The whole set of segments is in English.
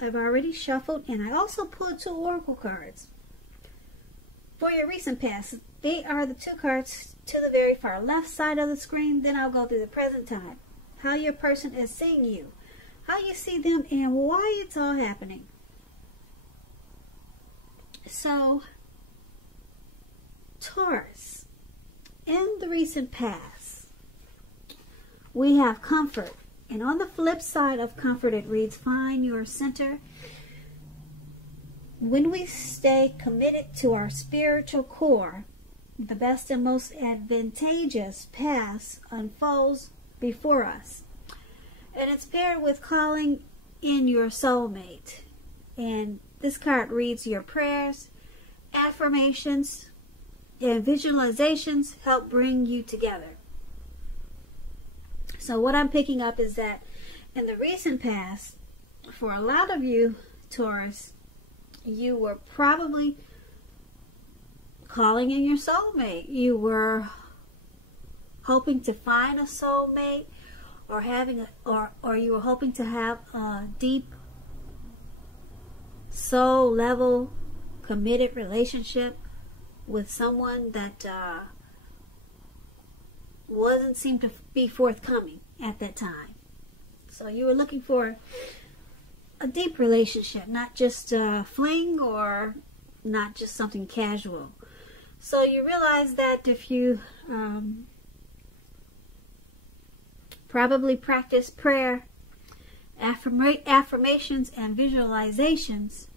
I've already shuffled, and I also pulled 2 oracle cards. For your recent past, they are the 2 cards to the very far left side of the screen. Then I'll go through the present time, how your person is seeing you, how you see them, and why it's all happening. So, Taurus, in the recent past, we have comfort. And on the flip side of comfort, it reads, find your center. When we stay committed to our spiritual core, the best and most advantageous path unfolds before us. And it's paired with calling in your soulmate. And this card reads, your prayers, affirmations, and visualizations help bring you together. So what I'm picking up is that in the recent past, for a lot of you, Taurus, you were probably calling in your soulmate. You were hoping to find a soulmate, or or you were hoping to have a deep soul level committed relationship with someone that wasn't seem to be forthcoming at that time. So you were looking for a deep relationship, not just a fling or not just something casual. So you realize that if you probably practice prayer, affirmations, and visualizations,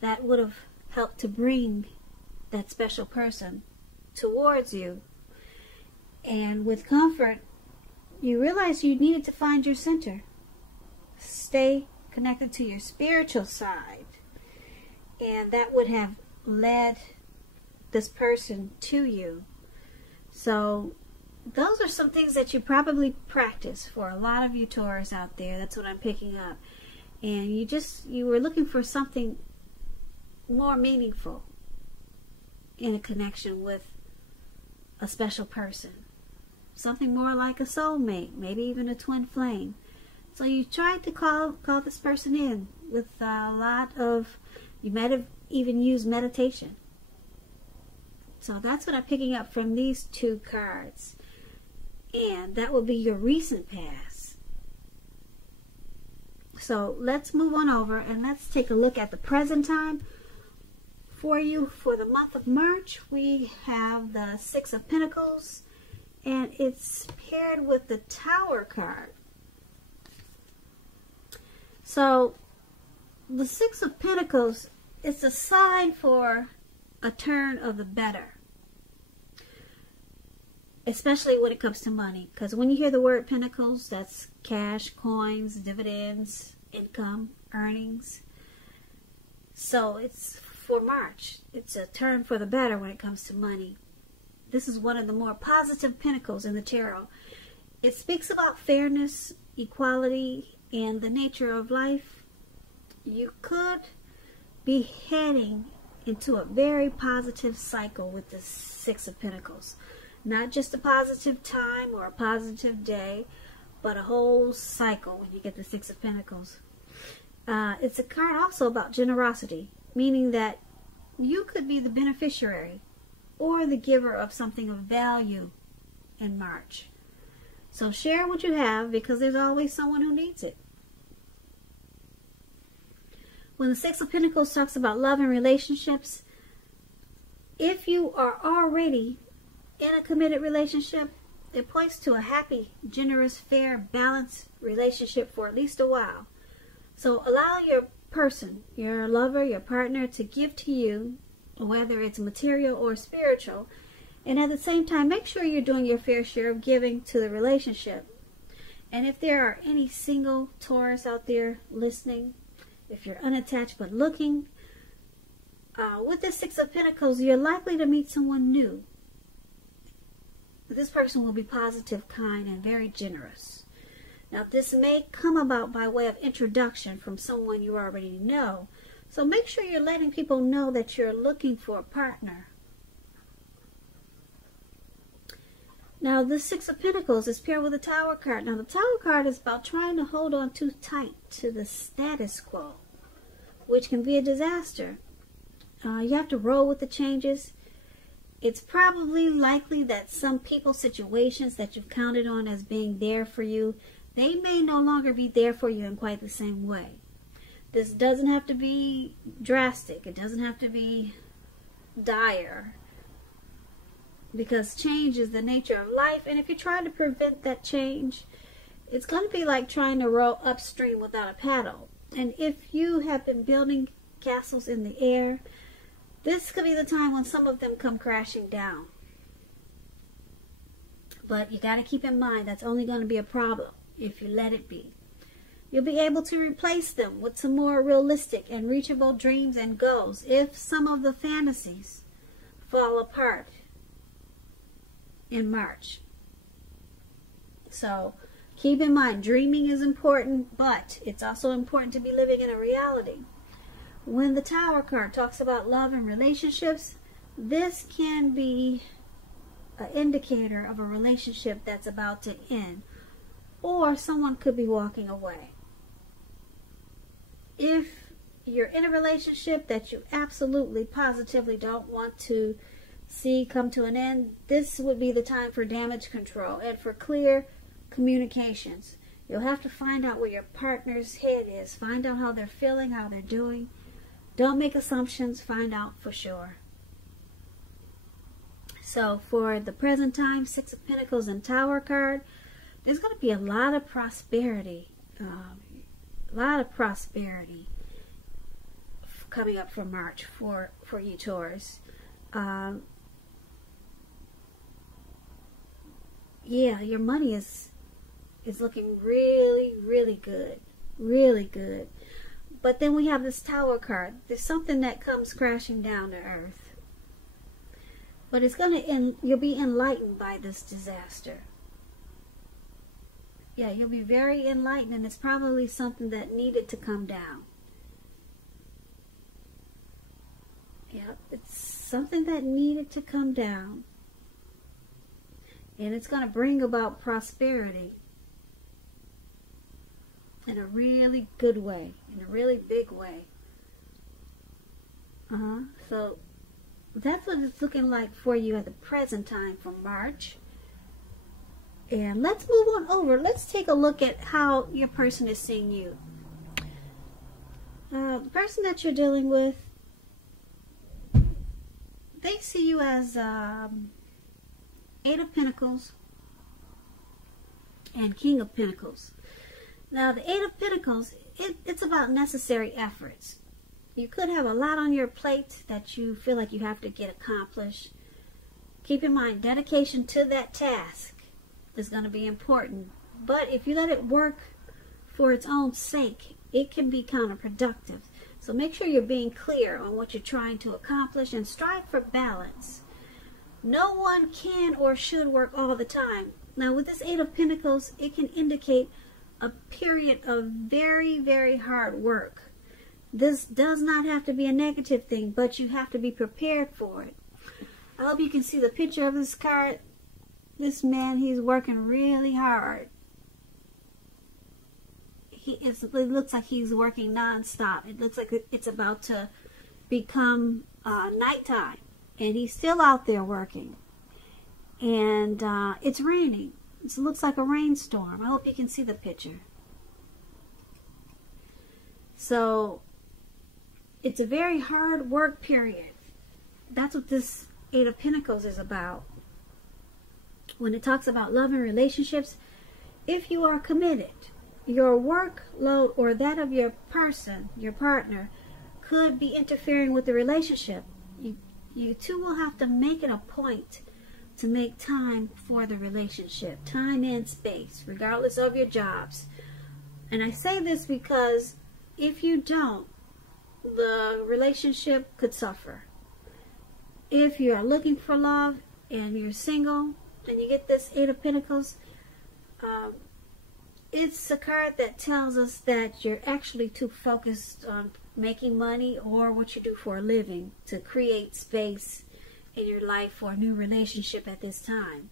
that would have helped to bring that special person towards you. And with comfort, you realize you needed to find your center. Stay connected to your spiritual side. And that would have led this person to you. So those are some things that you probably practice for a lot of you Taurus out there. That's what I'm picking up. And you were looking for something more meaningful in a connection with a special person. Something more like a soulmate, maybe even a twin flame. So you tried to call this person in with a lot of, you might have even used meditation. So that's what I'm picking up from these 2 cards. And that will be your recent past. So let's move on over and let's take a look at the present time. For you, for the month of March, we have the 6 of Pentacles, and it's paired with the Tower card. So the 6 of Pentacles is a sign for a turn of the better, especially when it comes to money. Because when you hear the word Pentacles, that's cash, coins, dividends, income, earnings. So it's for March. It's a turn for the better when it comes to money. This is one of the more positive pentacles in the tarot. It speaks about fairness, equality, and the nature of life. You could be heading into a very positive cycle with the 6 of Pentacles. Not just a positive time or a positive day, but a whole cycle when you get the 6 of Pentacles. It's a card also about generosity, meaning that you could be the beneficiary or the giver of something of value in March. So share what you have, because there's always someone who needs it. When the 6 of Pentacles talks about love and relationships, if you are already in a committed relationship, it points to a happy, generous, fair, balanced relationship for at least a while. So allow your person, your lover, your partner, to give to you, whether it's material or spiritual, and at the same time make sure you're doing your fair share of giving to the relationship. And if there are any single Taurus out there listening, if you're unattached but looking, with the 6 of Pentacles, you're likely to meet someone new. This person will be positive, kind, and very generous. Now, this may come about by way of introduction from someone you already know. So make sure you're letting people know that you're looking for a partner. Now, the 6 of Pentacles is paired with the Tower card. Now, the Tower card is about trying to hold on too tight to the status quo. which can be a disaster. You have to roll with the changes. It's probably likely that some people, situations that you've counted on as being there for you, they may no longer be there for you in quite the same way. This doesn't have to be drastic. It doesn't have to be dire, because change is the nature of life, and if you try to prevent that change, it's going to be like trying to row upstream without a paddle. And if you have been building castles in the air, this could be the time when some of them come crashing down. But you got to keep in mind that's only going to be a problem if you let it be. You'll be able to replace them with some more realistic and reachable dreams and goals if some of the fantasies fall apart in March. So keep in mind, dreaming is important, but it's also important to be living in a reality. When the Tower card talks about love and relationships, this can be an indicator of a relationship that's about to end, or someone could be walking away. If you're in a relationship that you absolutely, positively don't want to see come to an end, this would be the time for damage control and for clear communications. You'll have to find out where your partner's head is. Find out how they're feeling, how they're doing. Don't make assumptions. Find out for sure. So for the present time, Six of Pentacles and Tower card, there's going to be a lot of prosperity. Coming up for March for you, Taurus. Yeah, your money is looking really, really good. Really good. But then we have this Tower card. There's something that comes crashing down to earth. But it's going to end. You'll be enlightened by this disaster. Yeah, you'll be very enlightened, and it's probably something that needed to come down. Yeah, it's something that needed to come down. And it's going to bring about prosperity in a really good way, in a really big way. So that's what it's looking like for you at the present time for March. And let's move on over. Let's take a look at how your person is seeing you. The person that you're dealing with, they see you as Eight of Pentacles and King of Pentacles. Now, the Eight of Pentacles, it's about necessary efforts. You could have a lot on your plate that you feel like you have to get accomplished. Keep in mind, dedication to that task is going to be important. But if you let it work for its own sake, it can be counterproductive. So make sure you're being clear on what you're trying to accomplish and strive for balance. No one can or should work all the time. Now, with this Eight of Pentacles, it can indicate a period of very, very hard work. This does not have to be a negative thing, but you have to be prepared for it. I hope you can see the picture of this card. This man, he's working really hard. It looks like he's working non-stop. It looks like it's about to become nighttime. And he's still out there working. And it's raining. It looks like a rainstorm. I hope you can see the picture. So, it's a very hard work period. That's what this Eight of Pentacles is about. When it talks about love and relationships, if you are committed, your workload or that of your person, your partner, could be interfering with the relationship. You two will have to make it a point to make time for the relationship. Time and space, regardless of your jobs. And I say this because if you don't, the relationship could suffer. If you are looking for love and you're single and you get this Eight of Pentacles, it's a card that tells us that you're actually too focused on making money or what you do for a living to create space in your life for a new relationship at this time.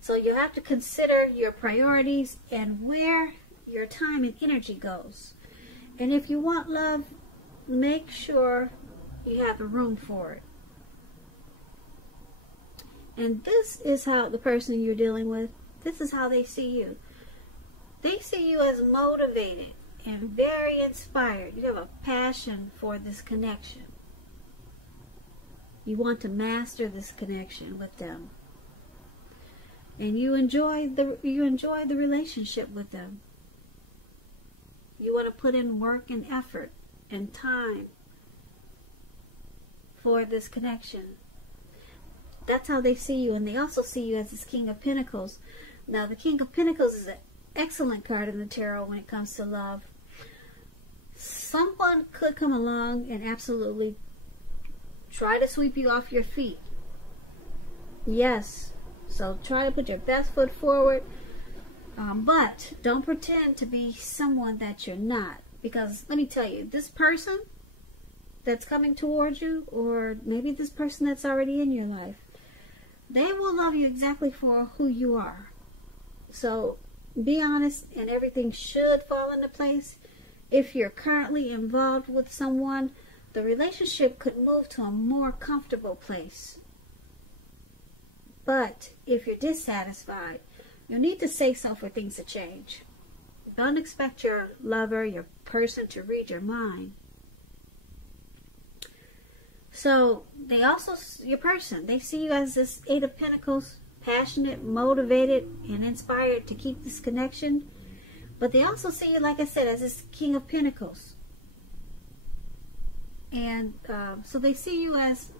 So you have to consider your priorities and where your time and energy goes. And if you want love, make sure you have the room for it. And this is how the person you're dealing with, this is how they see you. They see you as motivated and very inspired. You have a passion for this connection. You want to master this connection with them. And you enjoy the relationship with them. You want to put in work and effort and time for this connection. That's how they see you. And they also see you as this King of Pentacles. Now, the King of Pentacles is an excellent card in the tarot when it comes to love. Someone could come along and absolutely try to sweep you off your feet. Yes. So try to put your best foot forward. But don't pretend to be someone that you're not. Because let me tell you, this person that's coming towards you, or maybe this person that's already in your life, they will love you exactly for who you are. So be honest, and everything should fall into place. If you're currently involved with someone, the relationship could move to a more comfortable place. But if you're dissatisfied, you'll need to say so for things to change. Don't expect your lover, your person, to read your mind. So they also, your person, they see you as this Eight of Pentacles, passionate, motivated, and inspired to keep this connection. But they also see you, like I said, as this King of Pentacles. And so they see you as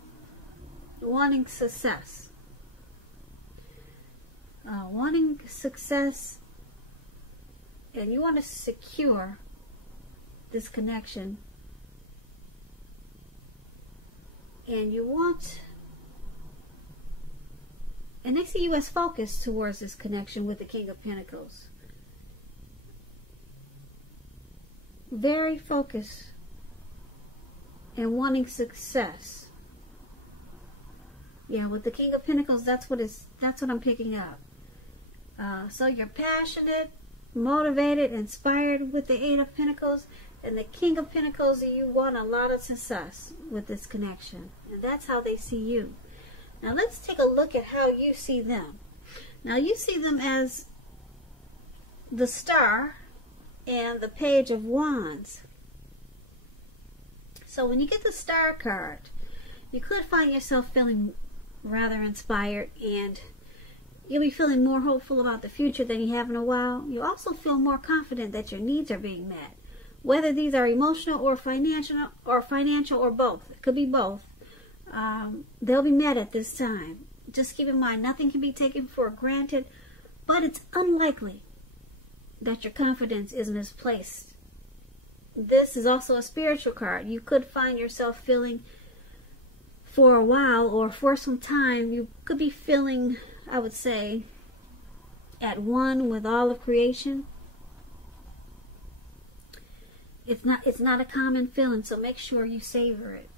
wanting success. Wanting success, and you want to secure this connection. And you want, and they see you as focused towards this connection with the King of Pentacles. Very focused and wanting success. Yeah, with the King of Pentacles, that's what I'm picking up. So you're passionate, motivated, inspired with the Eight of Pentacles, and the King of Pentacles, you want a lot of success with this connection. And that's how they see you. Now let's take a look at how you see them. Now you see them as the Star and the Page of Wands. So when you get the Star card, you could find yourself feeling rather inspired, and you'll be feeling more hopeful about the future than you have in a while. You also feel more confident that your needs are being met. Whether these are emotional or financial or both. It could be both. They'll be met at this time. Just keep in mind, nothing can be taken for granted, but it's unlikely that your confidence is misplaced. This is also a spiritual card. You could find yourself feeling, for a while or for some time, you could be feeling, I would say, at one with all of creation. It's not a common feeling, so make sure you savor it.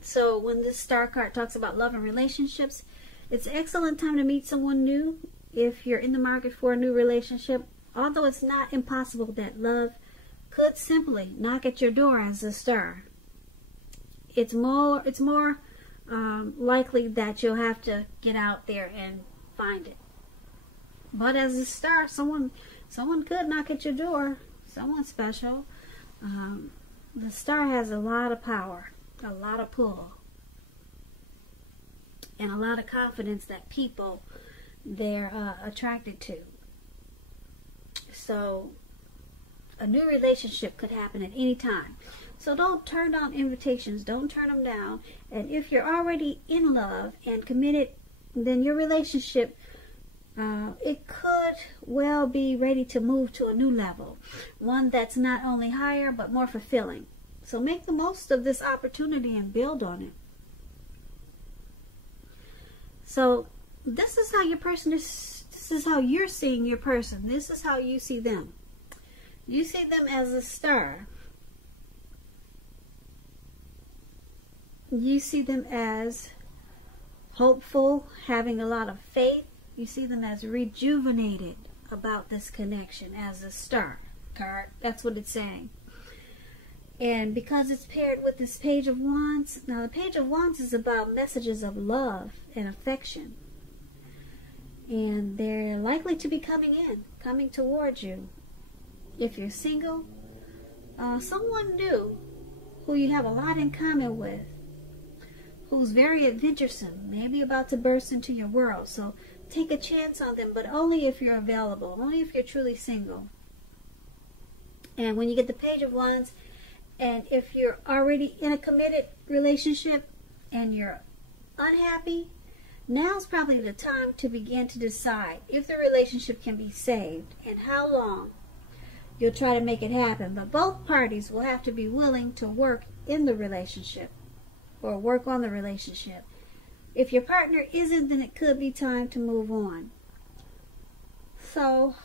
So when this Star card talks about love and relationships, it's an excellent time to meet someone new if you're in the market for a new relationship. Although it's not impossible that love could simply knock at your door as a Star. It's more likely that you'll have to get out there and find it. But as a Star, someone could knock at your door. Someone special. The Star has a lot of power, a lot of pull, and a lot of confidence that people they're attracted to. So a new relationship could happen at any time. So don't turn down invitations. Don't turn them down. And if you're already in love and committed, then your relationship, it could well be ready to move to a new level. One that's not only higher, but more fulfilling. So make the most of this opportunity and build on it. So this is how your person is. This is how you're seeing your person. This is how you see them. You see them as a Star. You see them as hopeful, having a lot of faith. You see them as rejuvenated about this connection as a Star card. That's what it's saying. And because it's paired with this Page of Wands, now the Page of Wands is about messages of love and affection. And they're likely to be coming towards you. If you're single, someone new who you have a lot in common with, who's very adventuresome, maybe about to burst into your world. So take a chance on them, but only if you're available, only if you're truly single. And when you get the Page of Wands, and if you're already in a committed relationship and you're unhappy, now's probably the time to begin to decide if the relationship can be saved and how long you'll try to make it happen. But both parties will have to be willing to work in the relationship or work on the relationship. If your partner isn't, then it could be time to move on. So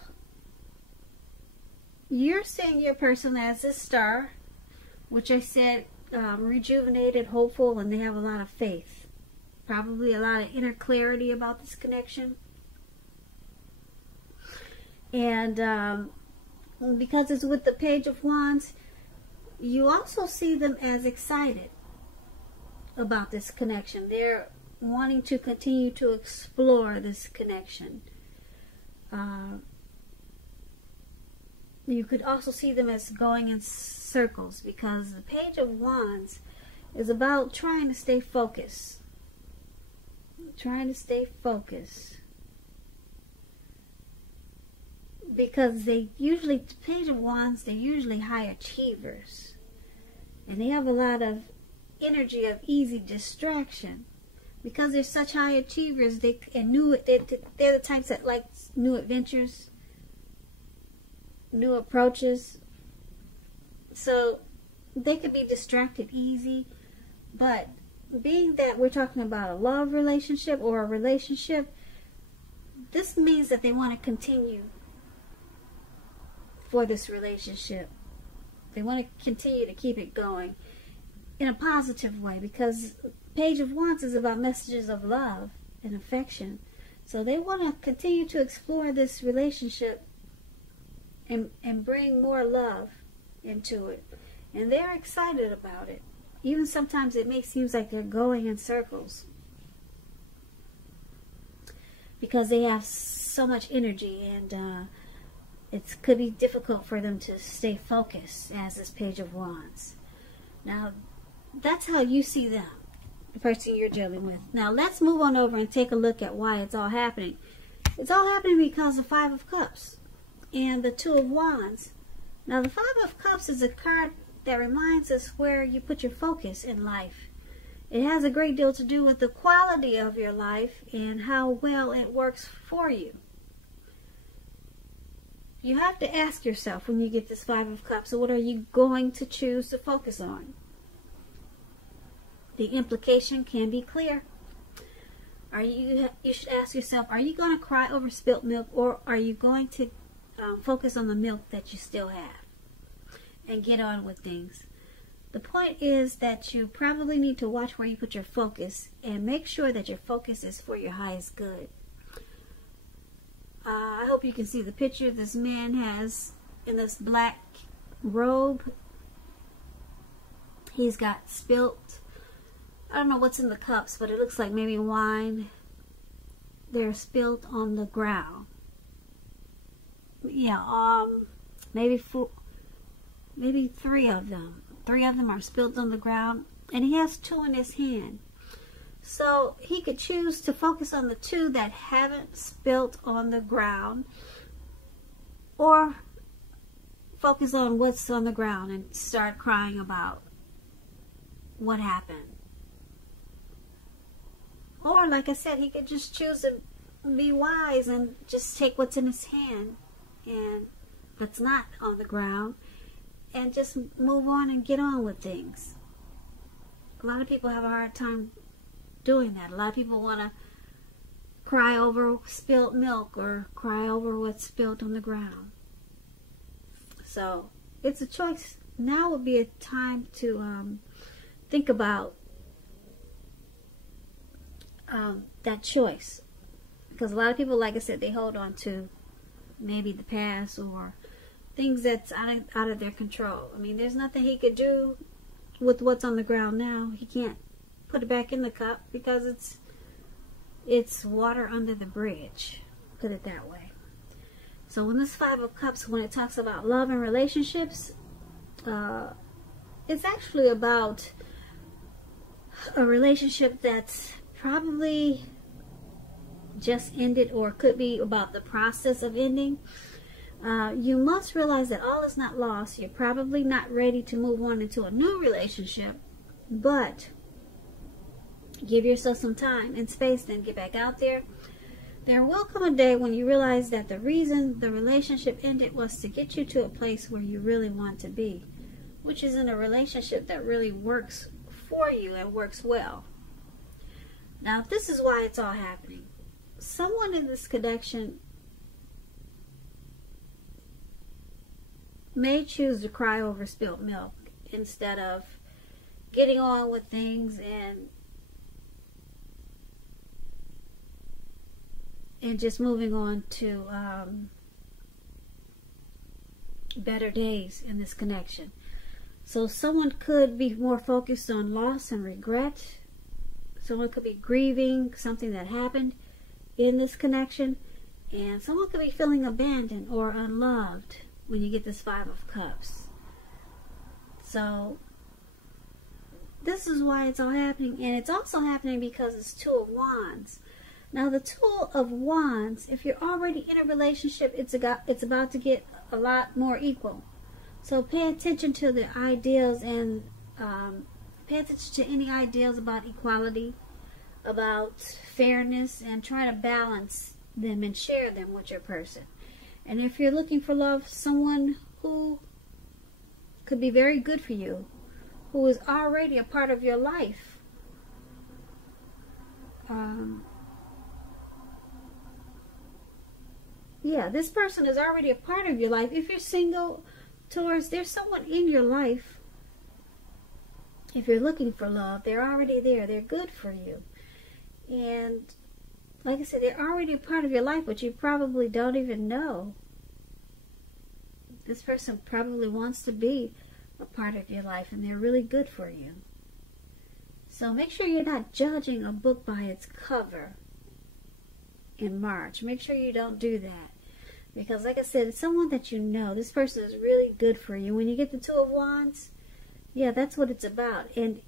you're seeing your person as a star, which I said rejuvenated, hopeful, and they have a lot of faith. Probably a lot of inner clarity about this connection. And because it's with the Page of Wands, you also see them as excited about this connection. They're wanting to continue to explore this connection. You could also see them as going in circles, because the Page of Wands is about trying to stay focused. Because the Page of Wands, they're usually high achievers. And they have a lot of energy of easy distraction. Because they're such high achievers, they're the types that like new adventures, new approaches. So they could be distracted easy. But being that we're talking about a love relationship or a relationship, this means that they want to continue for this relationship. They want to continue to keep it going in a positive way, because Page of Wands is about messages of love and affection. So they want to continue to explore this relationship and bring more love into it. And they're excited about it. Even sometimes it seems like they're going in circles, because they have so much energy, and it could be difficult for them to stay focused as this Page of Wands. Now, that's how you see them, the person you're dealing with. Now, let's move on over and take a look at why it's all happening. It's all happening because of the Five of Cups and the Two of Wands. Now, the Five of Cups is a card that reminds us where you put your focus in life. It has a great deal to do with the quality of your life and how well it works for you. You have to ask yourself when you get this Five of Cups, what are you going to choose to focus on? The implication can be clear. You should ask yourself, are you going to cry over spilt milk, or are you going to focus on the milk that you still have and get on with things? The point is that you probably need to watch where you put your focus and make sure that your focus is for your highest good. I hope you can see the picture this man has in this black robe. He's got spilt, I don't know what's in the cups, but it looks like maybe wine. They're spilt on the ground. Yeah, maybe three of them. Three of them are spilt on the ground, and he has two in his hand. So he could choose to focus on the two that haven't spilt on the ground, or focus on what's on the ground and start crying about what happened. Or, like I said, he could just choose to be wise and just take what's in his hand and that's not on the ground and just move on and get on with things. A lot of people have a hard time doing that. A lot of people want to cry over spilled milk or cry over what's spilled on the ground. So it's a choice. Now would be a time to think about that choice, because a lot of people, like I said, they hold on to maybe the past, or things that's out of their control. I mean, there's nothing he could do with what's on the ground now. He can't put it back in the cup because it's water under the bridge, put it that way. So when this Five of Cups, when it talks about love and relationships, it's actually about a relationship that's probably just ended, or could be about the process of ending. You must realize that all is not lost. You're probably not ready to move on into a new relationship, but give yourself some time and space, then get back out there. There will come a day when you realize that the reason the relationship ended was to get you to a place where you really want to be, which is in a relationship that really works for you and works well. Now, this is why it's all happening. Someone in this connection may choose to cry over spilled milk instead of getting on with things and just moving on to better days in this connection. So someone could be more focused on loss and regret. Someone could be grieving something that happened in this connection, and someone could be feeling abandoned or unloved when you get this Five of Cups. So this is why it's all happening, and it's also happening because it's Two of Wands. Now, the Two of Wands, if you're already in a relationship, it's about to get a lot more equal. So pay attention to the ideals, and pay attention to any ideals about equality, about fairness, and try to balance them and share them with your person. And if you're looking for love, someone who could be very good for you, who is already a part of your life, yeah, this person is already a part of your life. If you're single, Taurus, there's someone in your life. If you're looking for love, they're already there. They're good for you. And like I said, they're already a part of your life, but you probably don't even know. This person probably wants to be a part of your life, and they're really good for you. So make sure you're not judging a book by its cover in March. Make sure you don't do that, because like I said, it's someone that you know. This person is really good for you. When you get the Two of Wands, yeah, that's what it's about. And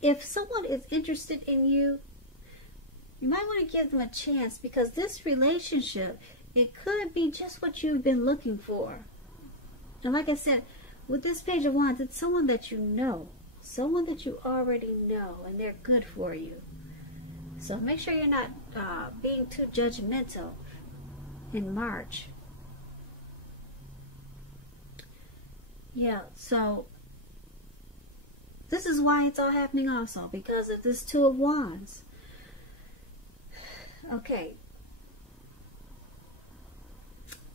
if someone is interested in you, you might want to give them a chance, because this relationship, it could be just what you've been looking for. And like I said, with this Page of Wands, it's someone that you know, someone that you already know, and they're good for you. So make sure you're not being too judgmental in March. Yeah, so this is why it's all happening also, because of this Two of Wands. Okay.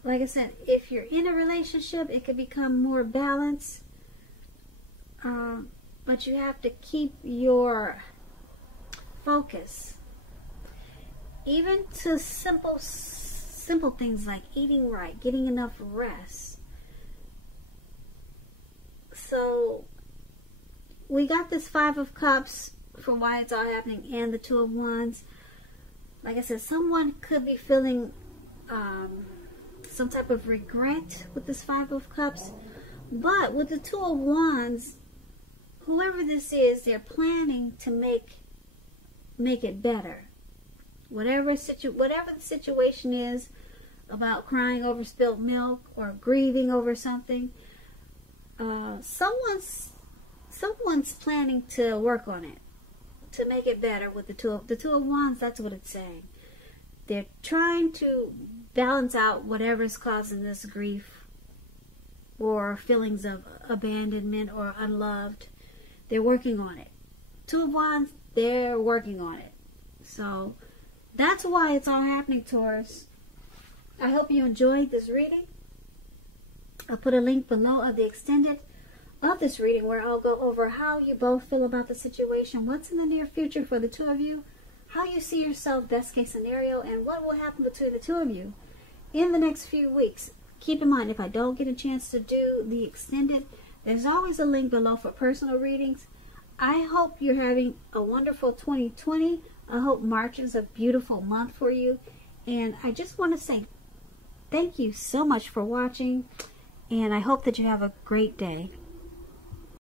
Like I said, if you're in a relationship, it could become more balanced. But you have to keep your focus. Even to simple things like eating right, getting enough rest. So we got this Five of Cups for why it's all happening, and the Two of Wands. Like I said, someone could be feeling some type of regret with this Five of Cups. But with the Two of Wands, whoever this is, they're planning to make it better. Whatever the situation is about crying over spilled milk or grieving over something, someone's planning to work on it, to make it better with the Two of Wands. That's what it's saying. They're trying to balance out whatever's causing this grief or feelings of abandonment or unloved. They're working on it. Two of Wands, they're working on it. So that's why it's all happening, Taurus. I hope you enjoyed this reading. I'll put a link below of the extended of this reading, where I'll go over how you both feel about the situation, what's in the near future for the two of you, how you see yourself, best case scenario, and what will happen between the two of you in the next few weeks. keep in mind, if I don't get a chance to do the extended, there's always a link below for personal readings. I hope you're having a wonderful 2020. I hope March is a beautiful month for you. And I just want to say thank you so much for watching. And I hope that you have a great day.